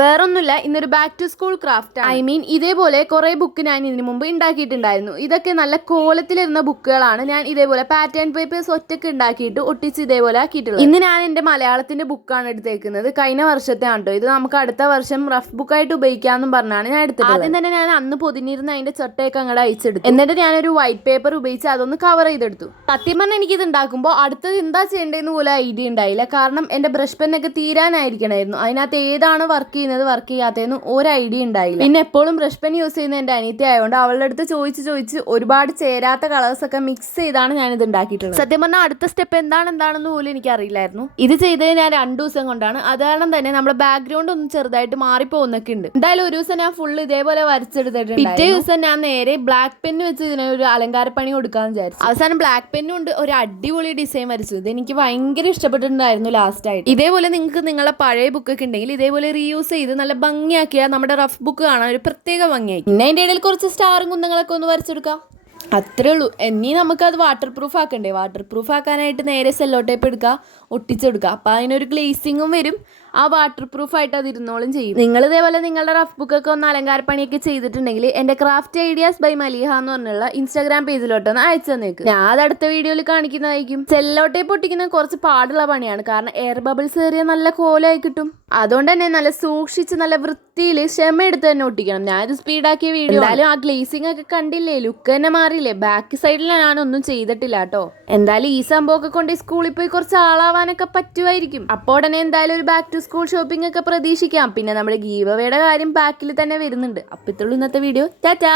വേറൊന്നുമില്ല, ഇന്നൊരു back to school craft I mean ഇതേപോലെ കുറെ ബുക്ക് ഞാൻ ഇതിനു മുമ്പ് ഉണ്ടാക്കിയിട്ടുണ്ടായിരുന്നു. ഇതൊക്കെ നല്ല കോലത്തിലിരുന്ന ബുക്കുകളാണ്. ഞാൻ ഇതേപോലെ പാറ്റേൺ പേപ്പേഴ്സ് ഒറ്റക്ക് ഉണ്ടാക്കിയിട്ട് ഒട്ടിച്ച് ഇതേപോലെ ആക്കിയിട്ടുള്ളത്. ഇന്ന് ഞാൻ എൻ്റെ മലയാളത്തിന്റെ ബുക്കാണ് എടുത്തേക്കുന്നത്. കഴിഞ്ഞ വർഷത്തെ ആണോ ഇത്. നമുക്ക് അടുത്ത വർഷം റഫ് ബുക്കായിട്ട് ഉപയോഗിക്കാമെന്നും പറഞ്ഞാണ് ഞാൻ എടുത്തത്. ആദ്യം തന്നെ ഞാൻ അന്ന് പൊതിഞ്ഞിരുന്ന അതിന്റെ ചൊട്ടയൊക്കെ അങ്ങോട്ട് അയച്ചെടുത്തു. എന്നിട്ട് ഞാനൊരു വൈറ്റ് പേപ്പർ ഉപയോഗിച്ച് അതൊന്ന് കവർ ചെയ്തെടുത്തു. സത്യം പറഞ്ഞാൽ എനിക്കിത് ഉണ്ടാക്കുമ്പോൾ അടുത്തത് എന്താ ചെയ്യേണ്ടതെന്ന് പോലെ ഐഡിയ ഉണ്ടായില്ല. കാരണം എൻ്റെ ബ്രഷ് പെന്നൊക്കെ തീരാനായിരിക്കണമായിരുന്നു. അതിനകത്ത് ഏതാണ് വർക്ക് ചെയ്യുന്നത് വർക്ക് ചെയ്യാത്തതെന്ന് ഒരു ഐഡിയ ഉണ്ടായില്ല. പിന്നെ എപ്പോഴും ബ്രഷ് പെൻ യൂസ് ചെയ്യുന്ന എൻ്റെ അനിയത്തി ആയതുകൊണ്ട് അവളുടെ അടുത്ത് ചോദിച്ച് ഒരുപാട് ചേരാത്ത കളേഴ്സ് ഒക്കെ മിക്സ് ചെയ്താണ് ഞാൻ ഇത് ഉണ്ടാക്കിയിട്ടുള്ളത്. സത്യം പറഞ്ഞാൽ അടുത്ത സ്റ്റെപ്പ് എന്താണെന്ന് പോലും എനിക്ക് അറിയില്ലായിരുന്നു. ഇത് ചെയ്തത് ഞാൻ 2 ദിവസം കൊണ്ടാണ്. അത് കാരണം തന്നെ നമ്മുടെ ബാക്ക്ഗ്രൗണ്ട് ഒന്ന് ചെറുതായിട്ട് മാറിപ്പോകുന്നൊക്കെ ഉണ്ട്. എന്തായാലും ഒരു ദിവസം ഞാൻ ഫുള്ള് ഇതേപോലെ വരച്ചെടുത്തിട്ടുണ്ട്. പിറ്റേ ദിവസം ഞാൻ നേരെ ബ്ലാക്ക് പെന്ന് വെച്ച് ഇതിനെ ഒരു അലങ്കാരപ്പണി കൊടുക്കാന്ന് വിചാരിച്ചു. അവസാനം ബ്ലാക്ക് പെന്നും കൊണ്ട് ഒരു അടിപൊളി ഡിസൈൻ വരച്ചു. ഇത് എനിക്ക് ഭയങ്കര ഇഷ്ടപ്പെട്ടിട്ടുണ്ടായിരുന്നു ലാസ്റ്റ് ആയിട്ട്. ഇതേപോലെ നിങ്ങൾക്ക് നിങ്ങളുടെ പഴയ ബുക്കൊക്കെ ഉണ്ടെങ്കിൽ ഇതേപോലെ റീയൂസ് ചെയ്ത് നല്ല ഭംഗിയാക്കിയാൽ നമ്മുടെ റഫ് ബുക്ക് കാണാൻ ഒരു പ്രത്യേക ഭംഗിയായി. പിന്നെ അതിൻ്റെ ഇടയിൽ കുറച്ച് സ്റ്റാറും കുന്നങ്ങളൊക്കെ ഒന്ന് വരച്ചെടുക്കാം. അത്രേ ഉള്ളൂ. ഇനി നമുക്കത് വാട്ടർ പ്രൂഫ് ആക്കണ്ടേ? വാട്ടർ പ്രൂഫ് ആക്കാനായിട്ട് നേരെ സെല്ലോ ടേപ്പ് എടുക്കുക, ഒട്ടിച്ചെടുക്കുക. അപ്പം അതിനൊരു ഗ്ലേസിങ്ങും വരും. ആ വാട്ടർ പ്രൂഫ് ആയിട്ട് അത് ഇരുന്നോളും ചെയ്യും. നിങ്ങൾ ഇതേപോലെ നിങ്ങളുടെ റഫ് ബുക്കൊക്കെ ഒന്ന് അലങ്കാരപ്പണിയൊക്കെ ചെയ്തിട്ടുണ്ടെങ്കിൽ എൻ്റെ ക്രാഫ്റ്റ് ഐഡിയാസ് ബൈ മലിഹ എന്ന് പറഞ്ഞുള്ള ഇൻസ്റ്റാഗ്രാം പേജിലോട്ടൊന്ന് അയച്ചു തന്നേക്ക്. ഞാൻ അത് അടുത്ത വീഡിയോയിൽ കാണിക്കുന്നതായിരിക്കും. സെല്ലോ ടേപ്പ് ഒട്ടിക്കുന്നത് കുറച്ച് പാടുള്ള പണിയാണ്. കാരണം എയർ ബബിൾസ് ഏറിയ നല്ല കോലമായി കിട്ടും. അതുകൊണ്ട് തന്നെ നല്ല സൂക്ഷിച്ച് നല്ല വൃത്തിയിൽ ക്ഷമ എടുത്ത് തന്നെ ഒട്ടിക്കണം. ഞാനത് സ്പീഡാക്കിയ വീഡിയോ. എന്തായാലും ആ ഗ്ലേസിംഗ് ഒക്കെ കണ്ടില്ലേ, ലുക്ക് തന്നെ മാറിയില്ലേ. ബാക്ക് സൈഡിൽ ഞാനൊന്നും ചെയ്തിട്ടില്ല കേട്ടോ. എന്തായാലും ഈ സംഭവമൊക്കെ കൊണ്ട് സ്കൂളിൽ പോയി കുറച്ച് ആളാവാനൊക്കെ പറ്റുമായിരിക്കും. അപ്പോൾ ഉടനെ എന്തായാലും ഒരു ബാക്ക് ടു സ്കൂൾ ഷോപ്പിംഗ് ഒക്കെ പ്രതീക്ഷിക്കാം. പിന്നെ നമ്മുടെ ഗീവ് അവേയുടെ കാര്യം ബാക്കിൽ തന്നെ വരുന്നുണ്ട്. അപ്പോൾ ഇത്രയുള്ളൂ ഇന്നത്തെ വീഡിയോ. ടാറ്റാ.